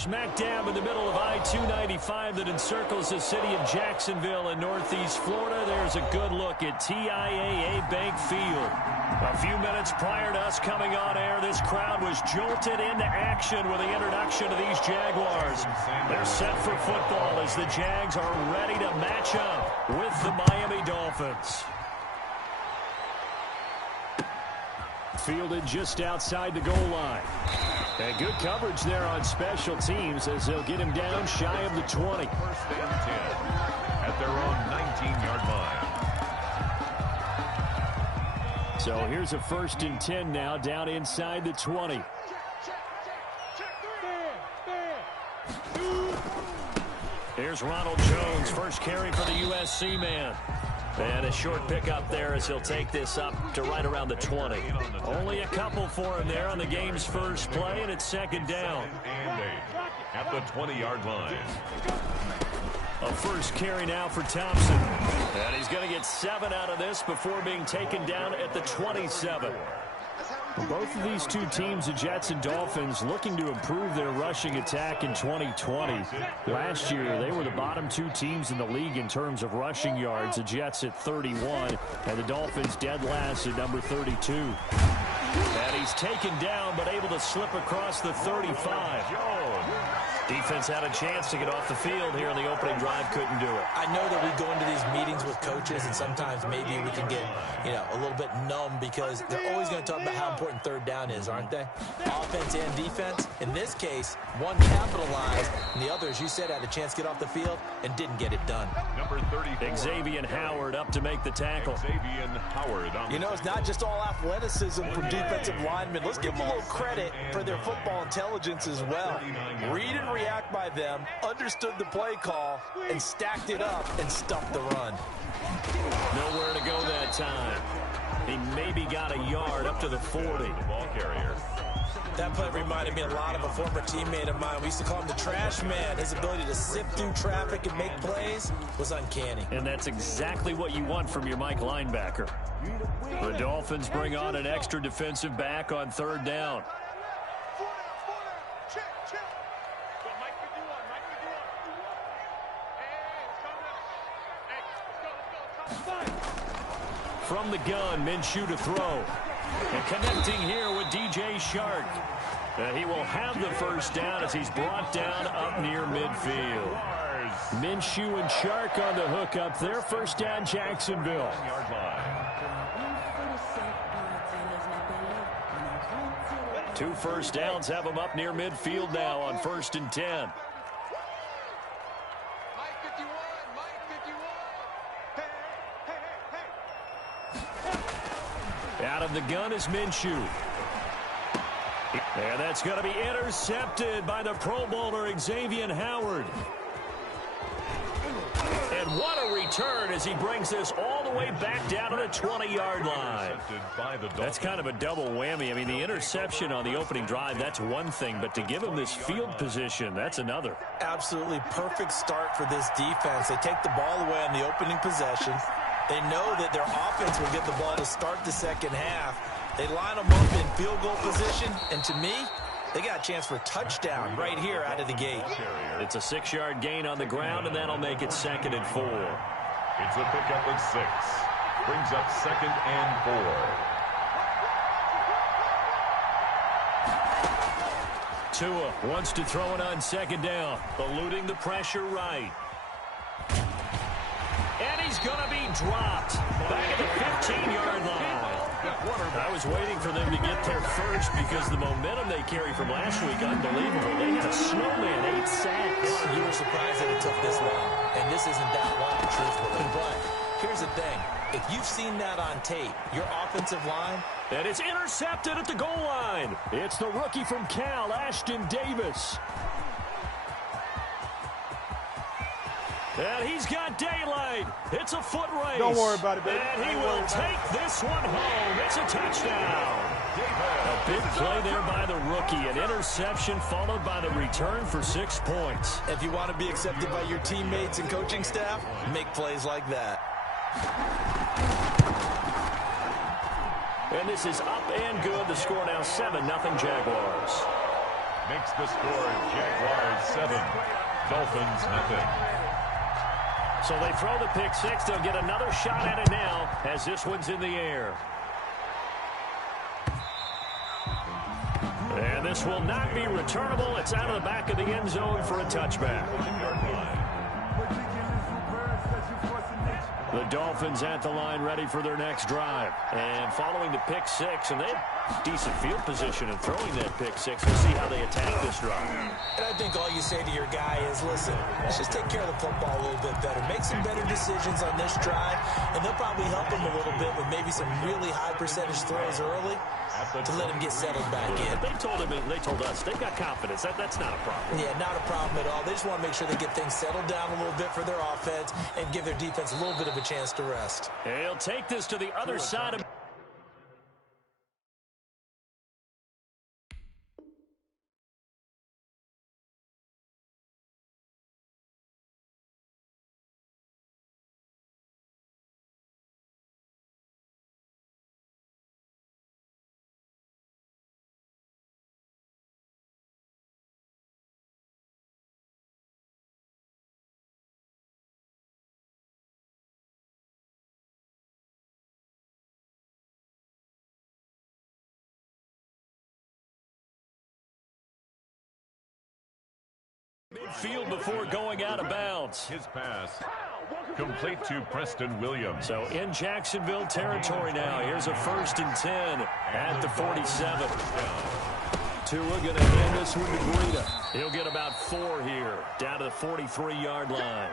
Smack dab in the middle of I-295 that encircles the city of Jacksonville in northeast Florida. There's a good look at TIAA Bank Field. A few minutes prior to us coming on air, this crowd was jolted into action with the introduction of these Jaguars. They're set for football as the Jags are ready to match up with the Miami Dolphins. Fielded just outside the goal line. And good coverage there on special teams as they'll get him down shy of the 20. First and 10 at their own 19-yard line. So here's a 1st and 10 now down inside the 20. Here's Ronald Jones, first carry for the USC man. And a short pickup there as he'll take this up to right around the 20. Only a couple for him there on the game's first play, and it's 2nd down. And 8 at the 20-yard line. A first carry now for Thompson. And he's going to get 7 out of this before being taken down at the 27. Both of these two teams, the Jets and Dolphins, looking to improve their rushing attack in 2020. Last year, they were the bottom 2 teams in the league in terms of rushing yards. The Jets at 31, and the Dolphins dead last at number 32. And he's taken down, but able to slip across the 35. Defense had a chance to get off the field here in the opening drive, couldn't do it. I know that we go into these meetings with coaches, and sometimes maybe we can get, a little bit numb because they're always going to talk about how important 3rd down is, aren't they? Offense and defense. In this case, one capitalized, and the other, as you said, had a chance to get off the field and didn't get it done. Number 34. Xavier Howard up to make the tackle. Xavier Howard. It's not just all athleticism from defensive linemen. Let's give them a little credit for their football intelligence as well. Read and react by them, understood the play call, and stacked it up and stuffed the run. Nowhere to go that time. He maybe got a yard up to the 40. Ball carrier. That play reminded me a lot of a former teammate of mine. We used to call him the trash man. His ability to sift through traffic and make plays was uncanny. And that's exactly what you want from your Mike linebacker. The Dolphins bring on an extra defensive back on 3rd down. From the gun, Minshew to throw. And connecting here with DJ Chark. He will have the 1st down as he's brought down up near midfield. Minshew and Chark on the hook up there. 1st down, Jacksonville. Two 1st downs have them up near midfield now on 1st and 10. Out of the gun is Minshew. And that's going to be intercepted by the Pro Bowler Xavier Howard. And what a return as he brings this all the way back down to the 20-yard line. That's kind of a double whammy. I mean, the interception on the opening drive, that's one thing, but to give him this field position, that's another. Absolutely perfect start for this defense. They take the ball away on the opening possession. They know that their offense will get the ball to start the 2nd half. They line them up in field goal position, and to me, they got a chance for a touchdown right here out of the gate. It's a 6-yard gain on the ground, and that'll make it 2nd and 4. It's a pickup of 6. Brings up 2nd and 4. Tua wants to throw it on 2nd down, eluding the pressure right. And he's going to be dropped back at the 15-yard line. I was waiting for them to get there first because the momentum they carry from last week, unbelievable. They had a snowman, 8 sacks. You were surprised that it took this long, and this isn't that long, truthfully. But here's the thing. If you've seen that on tape, your offensive line... And it's intercepted at the goal line. It's the rookie from Cal, Ashton Davis. And he's got daylight. It's a foot race. Don't worry about it, baby. And he will take this one home. It's a touchdown. A big play there by the rookie. An interception followed by the return for 6 points. If you want to be accepted by your teammates and coaching staff, make plays like that. And this is up and good. The score now 7-0 Jaguars. Makes the score Jaguars 7, Dolphins nothing. So they throw the pick six. They'll get another shot at it now as this one's in the air. And this will not be returnable. It's out of the back of the end zone for a touchback. The Dolphins at the line ready for their next drive. And following the pick six, and they have decent field position in throwing that pick six. We'll see how they attack this drive. And I think all you say to your guy is, listen, let's just take care of the football a little bit better. Make some better decisions on this drive, and they'll probably help him a little bit with maybe some really high percentage throws early to let him get settled back in. They told him, and they told us, they've got confidence. That's not a problem. Yeah, not a problem at all. They just want to make sure they get things settled down a little bit for their offense and give their defense a little bit of a chance to rest. And he'll take this to the other side of... midfield before going out of bounds. His pass complete to Preston Williams. So in Jacksonville territory now. Here's a 1st and 10 at the 47. Tua going to hand this one to Breida. He'll get about 4 here, down to the 43-yard line.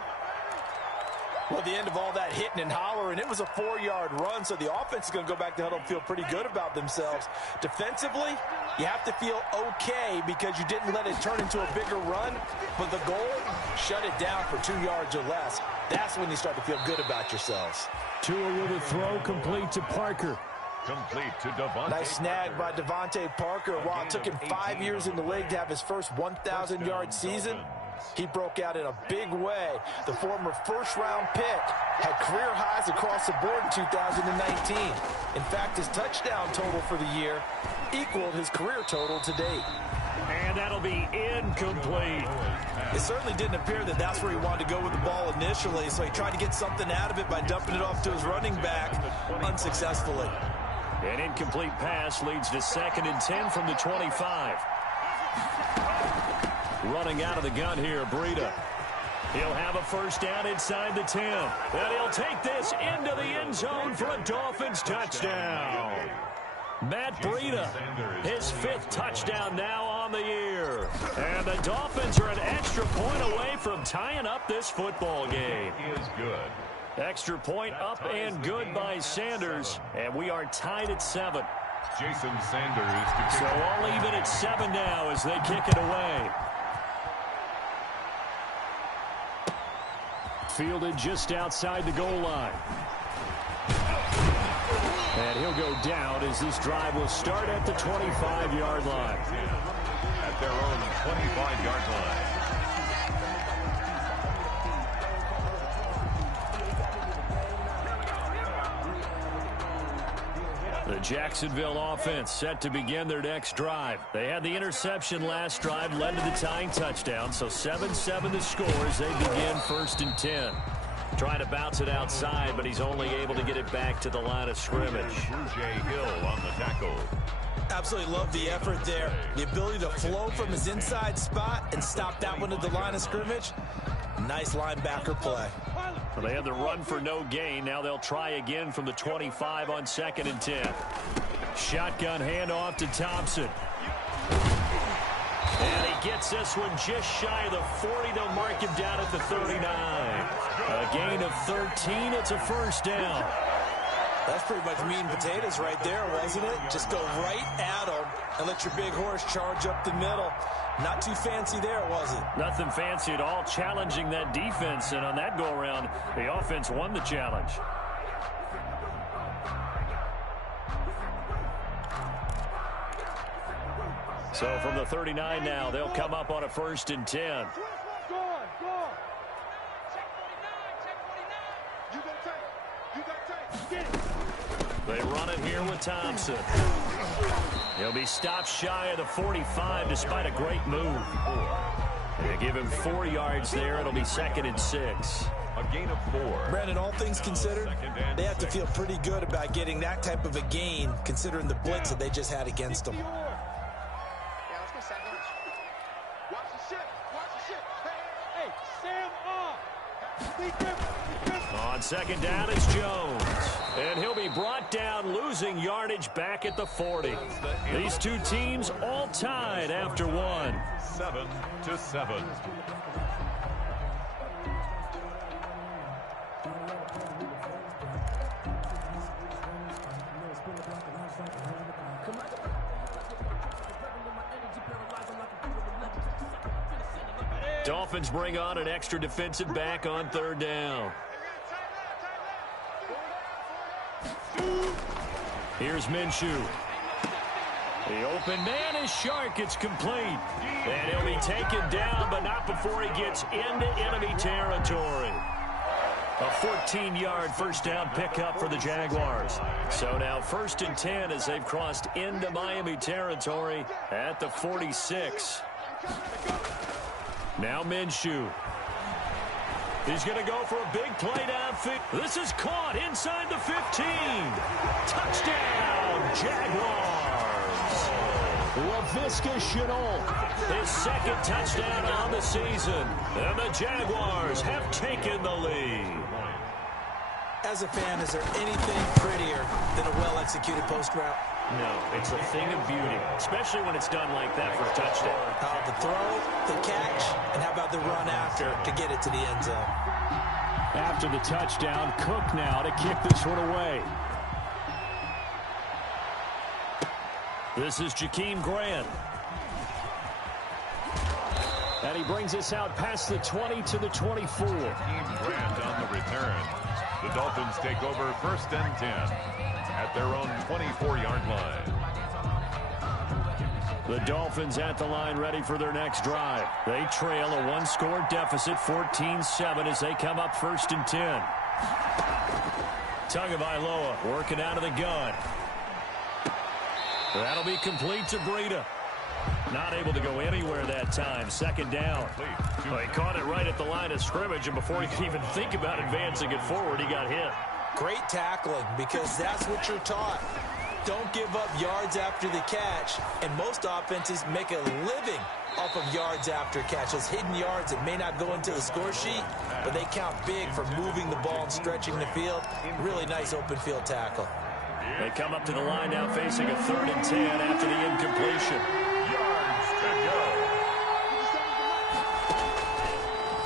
Well, the end of all that hitting and hollering, it was a 4-yard run, so the offense is going to go back to huddle and feel pretty good about themselves. Defensively, you have to feel okay because you didn't let it turn into a bigger run, but the goal, shut it down for 2 yards or less. That's when you start to feel good about yourselves. Tua with a throw complete to Parker. Complete to Devontae. Nice snag by Devontae Parker. While it took him 5 years in the league to have his first 1,000-yard season, he broke out in a big way. The former first-round pick had career highs across the board in 2019. In fact, his touchdown total for the year equaled his career total to date. And that'll be incomplete. It certainly didn't appear that that's where he wanted to go with the ball initially, so he tried to get something out of it by dumping it off to his running back unsuccessfully. An incomplete pass leads to 2nd and 10 from the 25. Running out of the gun here, Breida. He'll have a 1st down inside the 10. And he'll take this into the end zone for a Dolphins touchdown. Matt Breida, his 5th touchdown now on the year. And the Dolphins are an extra point away from tying up this football game. Is good. Extra point up and good by Sanders. And we are tied at 7. Jason Sanders. So all even at 7 now as they kick it away. Fielded just outside the goal line. And he'll go down as this drive will start at the 25-yard line. At their own 25-yard line. The Jacksonville offense set to begin their next drive. They had the interception last drive, led to the tying touchdown. So 7-7 the score as they begin 1st and 10. Trying to bounce it outside, but he's only able to get it back to the line of scrimmage. Jay Hill on the tackle. Absolutely love the effort there. The ability to flow from his inside spot and stop that one at the line of scrimmage. Nice linebacker play. Well, they had the run for no gain. Now they'll try again from the 25 on 2nd and 10. Shotgun handoff to Thompson. And he gets this one just shy of the 40. They'll mark him down at the 39. A gain of 13. It's a 1st down. That's pretty much meat and potatoes right there, wasn't it? Just go right at them and let your big horse charge up the middle. Not too fancy there, was it? Nothing fancy at all, challenging that defense. And on that go-around, the offense won the challenge. So from the 39 now, they'll come up on a 1st and 10. They run it here with Thompson. He'll be stopped shy of the 45 despite a great move. They give him 4 yards there. It'll be 2nd and 6. A gain of 4. Brandon, all things considered, they have to feel pretty good about getting that type of a gain considering the blitz that they just had against them. On 2nd down, it's Jones. And he'll be brought down, losing yardage back at the 40. These two teams all tied after 1. 7-7. Dolphins bring on an extra defensive back on 3rd down. Here's Minshew. The open man is Shark. It's complete. And he'll be taken down, but not before he gets into enemy territory. A 14-yard first down pickup for the Jaguars. So now 1st and 10 as they've crossed into Miami territory at the 46. Now Minshew. He's going to go for a big play downfield. This is caught inside the 15. Touchdown, Jaguars. Laviska Shenault, his 2nd touchdown on the season. And the Jaguars have taken the lead. As a fan, is there anything prettier than a well-executed post route? No, it's a thing of beauty, especially when it's done like that for a touchdown. The throw, the catch, and how about the run after to get it to the end zone? After the touchdown, Cook now to kick this one away. This is Jakeem Grant. And he brings us out past the 20 to the 24. Jakeem Grant on the return. The Dolphins take over 1st and 10 at their own 24-yard line. The Dolphins at the line ready for their next drive. They trail a 1-score deficit, 14-7 as they come up 1st and 10. Tagovailoa working out of the gun. That'll be complete to Breida. Not able to go anywhere that time. 2nd down. Well, he caught it right at the line of scrimmage, and before he could even think about advancing it forward, he got hit. Great tackling, because that's what you're taught. Don't give up yards after the catch, and most offenses make a living off of yards after catches. Hidden yards that may not go into the score sheet, but they count big for moving the ball and stretching the field. Really nice open field tackle. They come up to the line now facing a 3rd and 10 after the incompletion. Yards to go.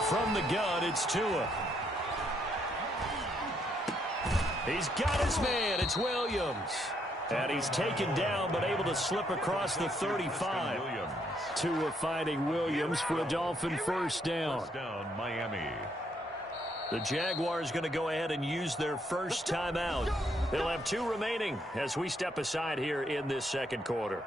From the gun, it's Tua. He's got his man. It's Williams. And he's taken down, but able to slip across the 35. Tua finding Williams for a Dolphin first down. First down, Miami. The Jaguars going to go ahead and use their first timeout. They'll have 2 remaining as we step aside here in this 2nd quarter.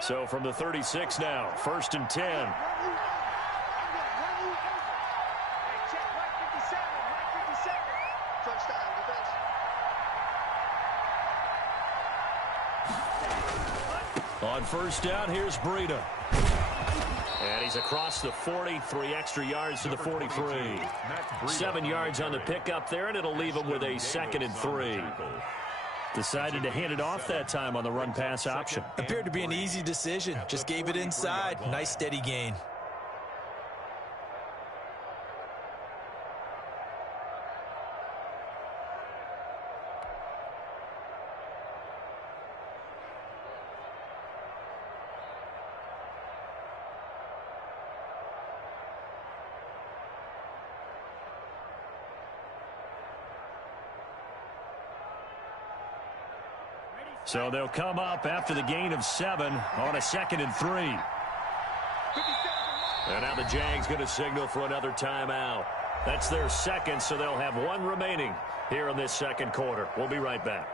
So from the 36 now, 1st and 10. On 1st down, here's Breida. And he's across the 40, 3 extra yards to the 43. 7 yards on the pickup there, and it'll leave him with a 2nd and 3. Decided to hand it off that time on the run-pass option. Appeared to be an easy decision. Just gave it inside. Nice steady gain. So they'll come up after the gain of 7 on a 2nd and 3. And now the Jags going to signal for another timeout. That's their 2nd, so they'll have 1 remaining here in this 2nd quarter. We'll be right back.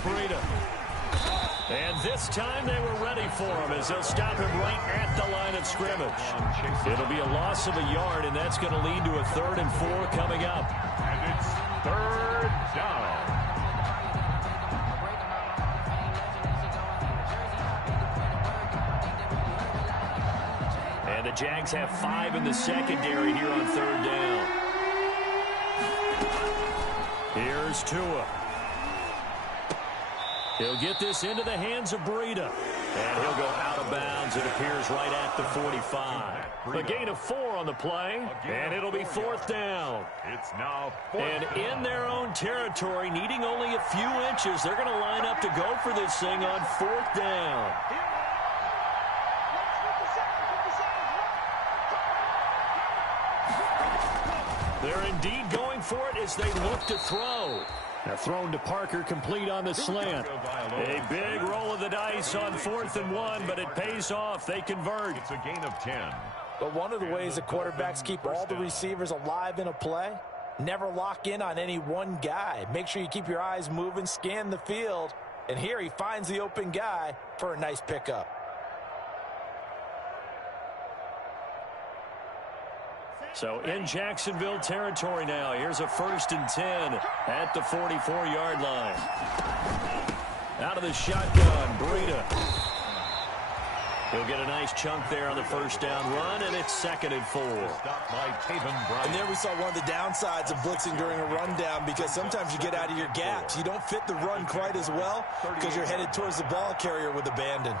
Breida. And this time they were ready for him as they'll stop him right at the line of scrimmage. It'll be a loss of a yard, and that's going to lead to a 3rd and 4 coming up. And it's 3rd down. And the Jags have 5 in the secondary here on 3rd down. Here's Tua. He'll get this into the hands of Breida. And he'll go out of bounds. It appears right at the 45. A gain of 4 on the play, and it'll be 4th down. It's now 4th And down. in their own territory, needing only a few inches, they're going to line up to go for this thing on 4th down. They're indeed going for it as they look to throw. Now thrown to Parker, complete on the slant. A big roll of the dice on 4th and 1, but it pays off. They convert. It's a gain of 10. But one of the ways that quarterbacks keep all the receivers alive in a play, never lock in on any one guy. Make sure you keep your eyes moving, scan the field, and here he finds the open guy for a nice pickup. So in Jacksonville territory now. Here's a 1st and 10 at the 44-yard line. Out of the shotgun, Breida. He'll get a nice chunk there on the 1st down run, and it's 2nd and 4. Stopped by Taven Bryan. And there we saw one of the downsides of blitzing during a rundown, because sometimes you get out of your gaps. You don't fit the run quite as well because you're headed towards the ball carrier with abandon.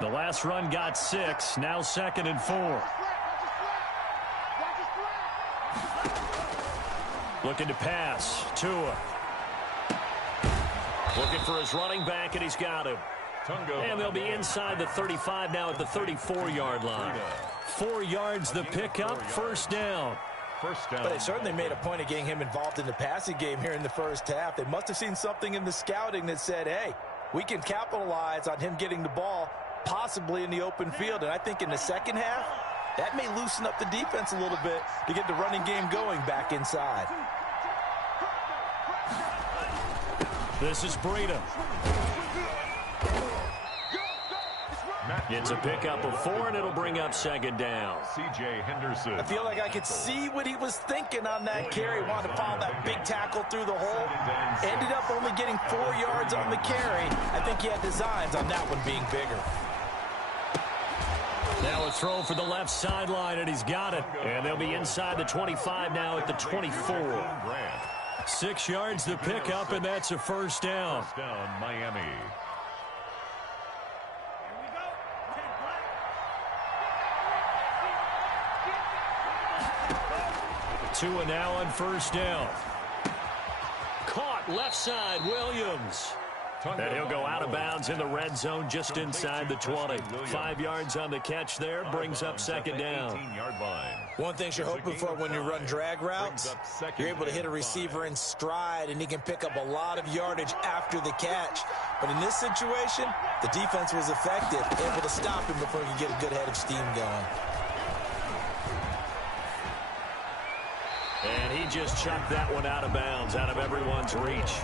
The last run got 6, now 2nd and 4. Looking to pass, Tua. Looking for his running back, and he's got him. And they'll be inside the 35 now at the 34-yard line. 4 yards the pickup, 1st down. But they certainly made a point of getting him involved in the passing game here in the 1st half. They must have seen something in the scouting that said, hey, we can capitalize on him getting the ball possibly in the open field. And I think in the 2nd half, that may loosen up the defense a little bit to get the running game going back inside. This is Breida. It's a pickup of 4, and it'll bring up 2nd down. C.J. Henderson. I feel like I could see what he was thinking on that carry. Wanted to follow that big tackle through the hole. Ended up only getting 4 yards on the carry. I think he had designs on that one being bigger. Now a throw for the left sideline, and he's got it. And they'll be inside the 25 now at the 24. 6 yards the pickup, and that's a 1st down. 1st down, Miami. Tua now on 1st down. Caught left side, Williams. And he'll go out of bounds in the red zone just inside the 20. 5 yards on the catch there, brings up 2nd down. One thing you're hoping for when you run drag routes, you're able to hit a receiver in stride, and he can pick up a lot of yardage after the catch. But in this situation, the defense was effective, able to stop him before he could get a good head of steam going. And he just chucked that one out of bounds, out of everyone's reach.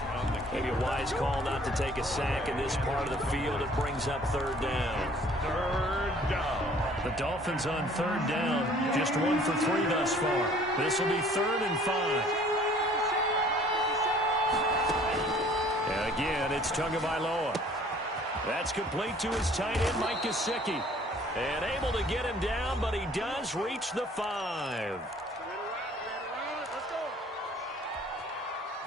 Maybe a wise call not to take a sack in this part of the field. It brings up 3rd down. 3rd down. The Dolphins on 3rd down, just 1 for 3 thus far. This will be 3rd and 5. And again, it's Tagovailoa. That's complete to his tight end, Mike Gesicki. And able to get him down, but he does reach the 5.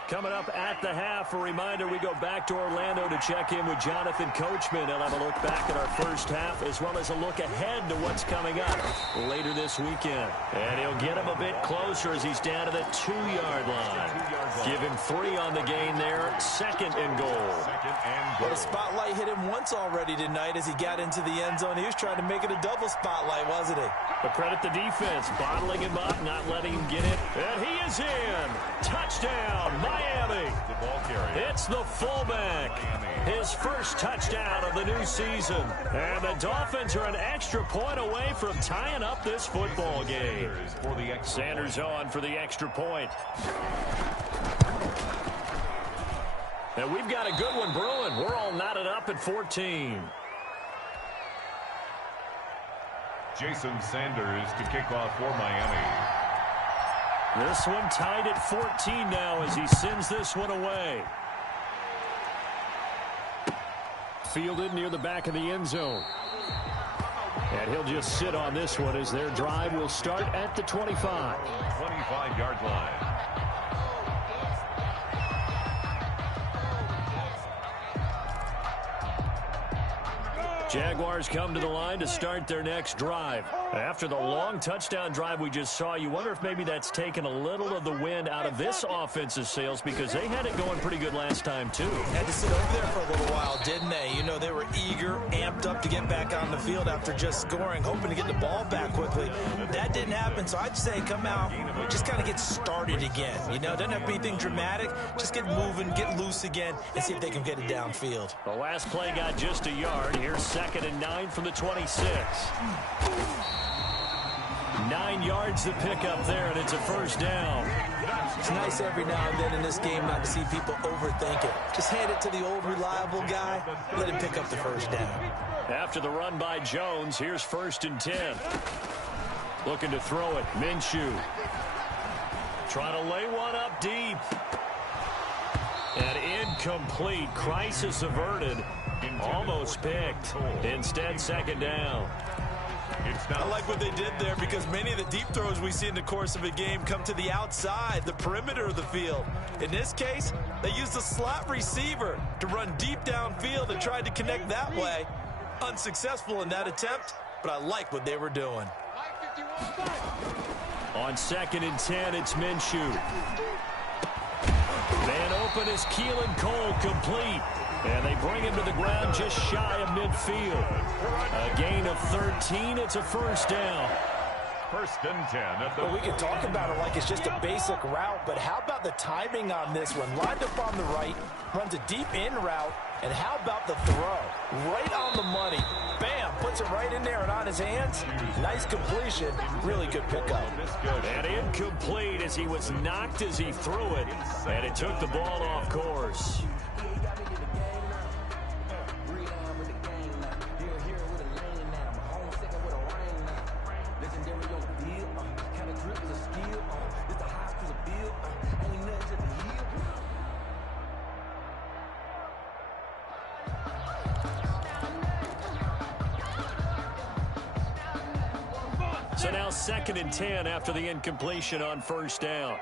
Coming up at the half, a reminder, we go back to Orlando to check in with Jonathan Coachman. He'll have a look back at our 1st half as well as a look ahead to what's coming up later this weekend. And he'll get him a bit closer as he's down to the 2-yard line. Give him 3 on the gain there, 2nd and goal. Well, the spotlight hit him once already tonight as he got into the end zone. He was trying to make it a double spotlight, wasn't he? But credit the defense, bottling him up, not letting him get it. And he is in. Touchdown, Mike Miami. The ball carrier. It's the fullback. His first touchdown of the new season. And the Dolphins are an extra point away from tying up this football game. Sanders on for the extra point. And we've got a good one brewing. We're all knotted up at 14. Jason Sanders to kick off for Miami. This one tied at 14 now as he sends this one away. Fielded near the back of the end zone. And he'll just sit on this one as their drive will start at the 25. 25-yard line. Jaguars come to the line to start their next drive. After the long touchdown drive we just saw, you wonder if maybe that's taken a little of the wind out of this offensive sails because they had it going pretty good last time, too. Had to sit over there for a little while, didn't they? You know, they were eager, amped up to get back on the field after just scoring, hoping to get the ball back quickly. That didn't happen, so I'd say come out, just kind of get started again. You know, doesn't have to be anything dramatic. Just get moving, get loose again, and see if they can get it downfield. The last play got just a yard. Here's 2nd and 9 from the 26. 9 yards to pick up there, and it's a first down. It's nice every now and then in this game not to see people overthink it. Just hand it to the old reliable guy, let him pick up the first down. After the run by Jones, here's 1st and 10. Looking to throw it, Minshew. Trying to lay one up deep. And incomplete. Crisis averted. Almost picked. Instead, 2nd down. I like what they did there because many of the deep throws we see in the course of a game come to the outside, the perimeter of the field. In this case, they used a slot receiver to run deep downfield and tried to connect that way. Unsuccessful in that attempt, but I like what they were doing. On 2nd and 10, it's Minshew. Man open is Keelan Cole, complete. And they bring him to the ground just shy of midfield. A gain of 13. It's a first down. 1st and 10. Well, we can talk about it like it's just a basic route, but how about the timing on this one? Lined up on the right, runs a deep in route, and how about the throw? Right on the money. Bam, puts it right in there and on his hands. Nice completion. Really good pickup. And incomplete as he was knocked as he threw it, and it took the ball off course. So now 2nd and 10 after the incompletion on 1st down.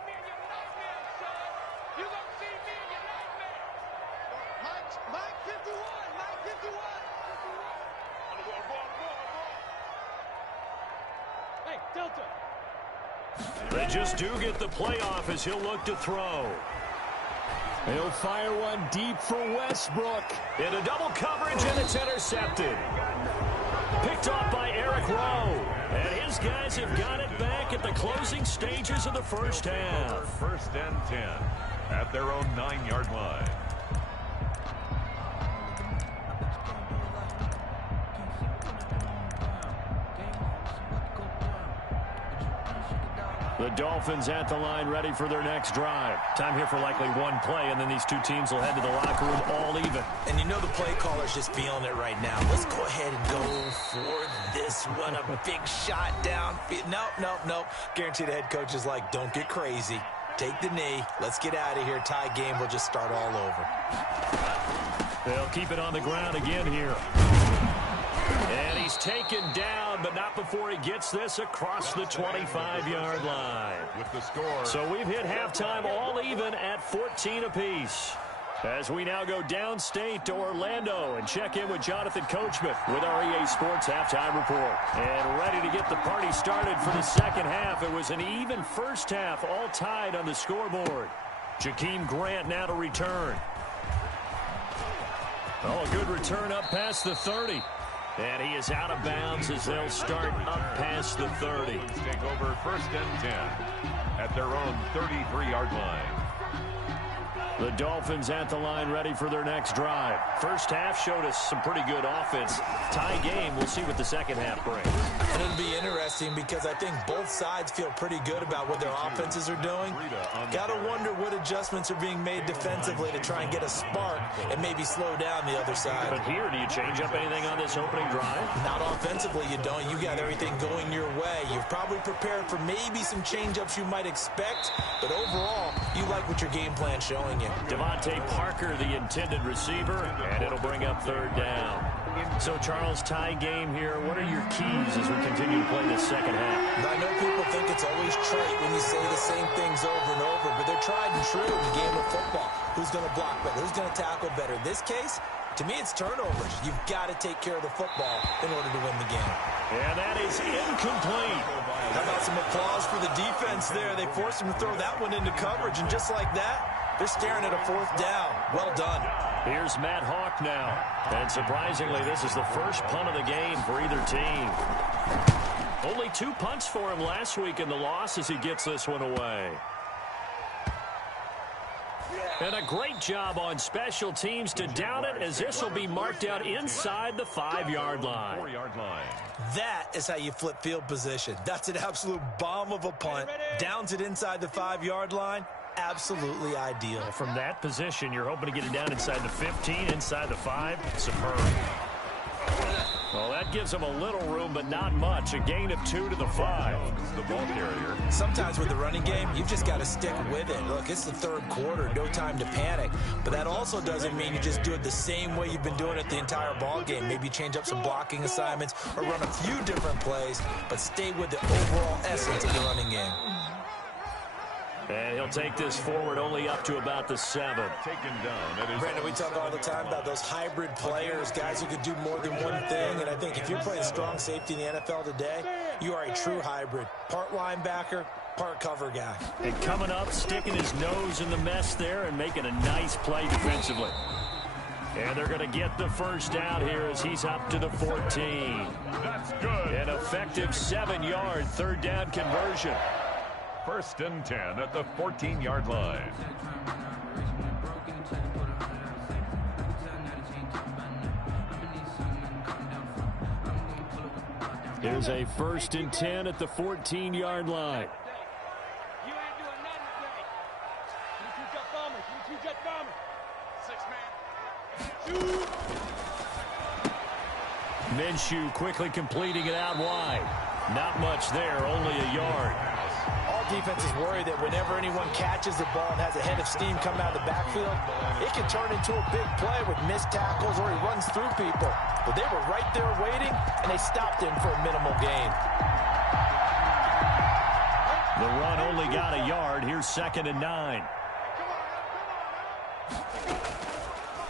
They just do get the playoff as he'll look to throw. He'll fire one deep for Westbrook. Into double coverage, and it's intercepted. Picked off by Eric Rowe. And his guys have got it back at the closing stages of the first half. 1st and 10 at their own 9-yard line. The Dolphins at the line ready for their next drive. Time here for likely one play, and then these two teams will head to the locker room all even. And you know the play caller's just feeling it right now. Let's go ahead and go for this one. A big shot down. Nope. Guarantee the head coach is like, don't get crazy. Take the knee. Let's get out of here. Tie game. We'll just start all over. They'll keep it on the ground again here. And he's taken down, but not before he gets this across the 25-yard line. With the score. So we've hit halftime all even at 14 apiece. As we now go downstate to Orlando and check in with Jonathan Coachman with our EA Sports Halftime Report. And ready to get the party started for the second half. It was an even first half, all tied on the scoreboard. Jakeem Grant now to return. Oh, a good return up past the 30. And he is out of bounds as they'll start up past the 30. Take over 1st and 10 at their own 33-yard line. The Dolphins at the line ready for their next drive. First half showed us some pretty good offense. Tie game. We'll see what the second half brings. And it'll be interesting because I think both sides feel pretty good about what their offenses are doing. Got to wonder what adjustments are being made defensively to try and get a spark and maybe slow down the other side. But here, do you change up anything on this opening drive? Not offensively, you don't. You got everything going your way. You've probably prepared for maybe some change-ups you might expect, but overall, you like what your game plan's showing you. Devontae Parker, the intended receiver, and it'll bring up third down. So, Charles, tie game here. What are your keys as we continue to play this second half? I know people think it's always trite when you say the same things over and over, but they're tried and true in the game of football. Who's going to block better? Who's going to tackle better? In this case, to me, it's turnovers. You've got to take care of the football in order to win the game. And that is incomplete. How about some applause for the defense there? They forced him to throw that one into coverage, and just like that, they're staring at a fourth down. Well done. Here's Matt Hawk now. And surprisingly, this is the first punt of the game for either team. Only 2 punts for him last week in the loss as he gets this one away. And a great job on special teams to down it, as this will be marked out inside the 5-yard line. 4-yard line. That is how you flip field position. That's an absolute bomb of a punt. Downs it inside the 5-yard line. Absolutely ideal. From that position, you're hoping to get it down inside the 15, inside the 5. Superb. Well, that gives them a little room, but not much. A gain of 2 to the 5. The ball carrier. Sometimes with the running game, you've just got to stick with it. Look, it's the third quarter, no time to panic. But that also doesn't mean you just do it the same way you've been doing it the entire ball game. Maybe change up some blocking assignments or run a few different plays, but stay with the overall essence of the running game. And he'll take this forward only up to about the 7. Taken down. Brandon, we talk all the time about those hybrid players, guys who could do more than one thing. And I think if you're playing strong safety in the NFL today, you are a true hybrid. Part linebacker, part cover guy. And coming up, sticking his nose in the mess there and making a nice play defensively. And they're going to get the first down here as he's up to the 14. That's good. An effective 7-yard third down conversion. 1st and 10 at the 14-yard line. Here's a 1st and 10 at the 14-yard line. You ain't doing nothing today. You two jet bombers. 6 man. Minshew quickly completing it out wide. Not much there, only a yard. All defenses worry that whenever anyone catches the ball and has a head of steam coming out of the backfield, it can turn into a big play with missed tackles or he runs through people. But they were right there waiting, and they stopped him for a minimal gain. The run only got a yard. Here's 2nd and 9.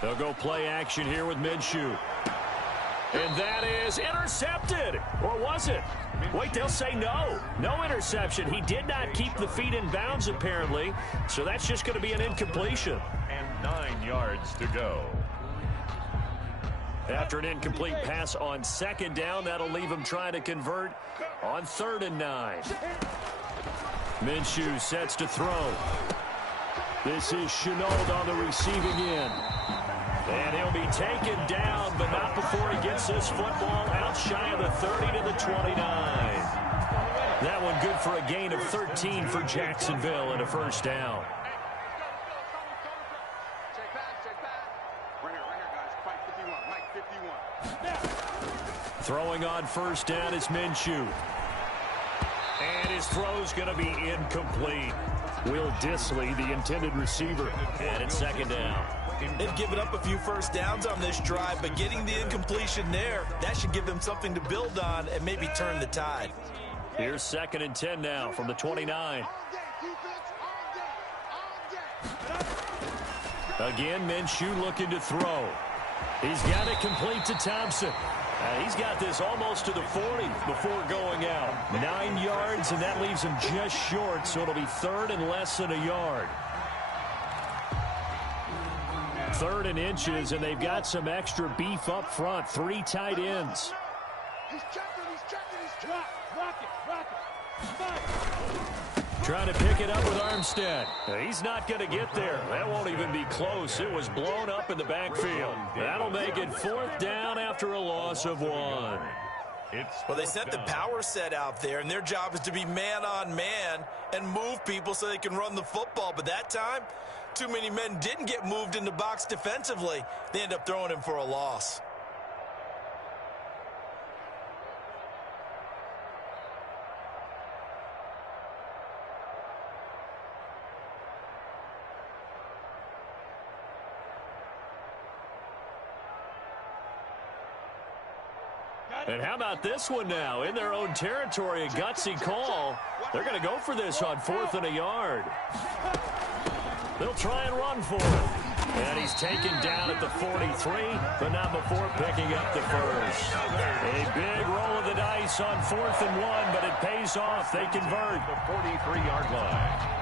They'll go play action here with Minshew. And that is intercepted. Or was it? Wait, they'll say no. No interception. He did not keep the feet in bounds, apparently. So that's just going to be an incompletion. And 9 yards to go. After an incomplete pass on 2nd down, that'll leave him trying to convert on 3rd and 9. Minshew sets to throw. This is Shenault on the receiving end. And he'll be taken down, but not before he gets this football out shy of the 30 to the 29. That one good for a gain of 13 for Jacksonville and a 1st down. Throwing on 1st down is Minshew. And his throw's going to be incomplete. Will Dissly, the intended receiver. And it's 2nd down. They've given up a few 1st downs on this drive, but getting the incompletion there, that should give them something to build on and maybe turn the tide. Here's 2nd and 10 now from the 29. Again, Minshew looking to throw. He's got it complete to Thompson. He's got this almost to the 40 before going out. 9 yards, and that leaves him just short, so it'll be 3rd and less than a yard. 3rd and inches, and they've got some extra beef up front. 3 tight ends. Trying to pick it up with Armstead. He's not going to get there. That won't even be close. It was blown up in the backfield. That'll make it 4th down after a loss of 1. Well, they sent the power set out there, and their job is to be man-on-man and move people so they can run the football. But that time, too many men didn't get moved in the box defensively. They end up throwing him for a loss. And how about this one now? In their own territory, a gutsy call. They're going to go for this on 4th and a yard. They'll try and run for it. And he's taken down at the 43, but not before picking up the first. A big roll of the dice on 4th and 1, but it pays off. They convert. The 43-yard line.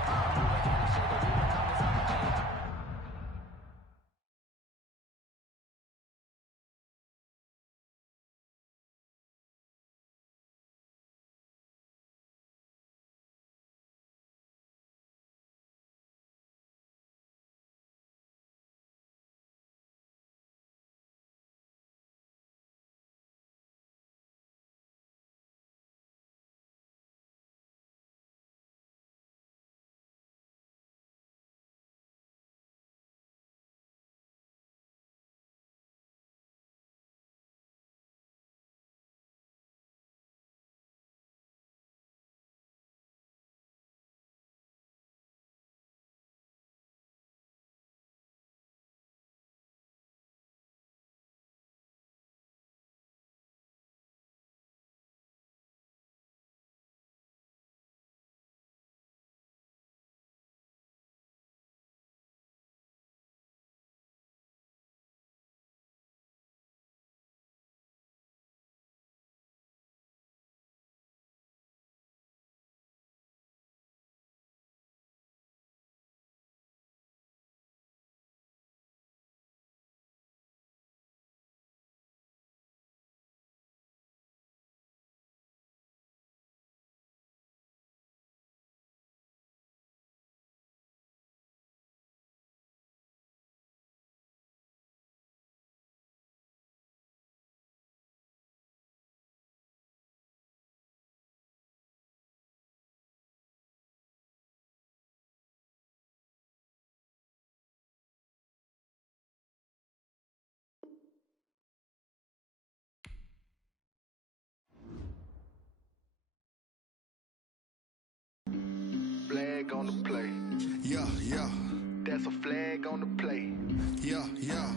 Flag on the play. Yeah, yeah. That's a flag on the play. Yeah, yeah.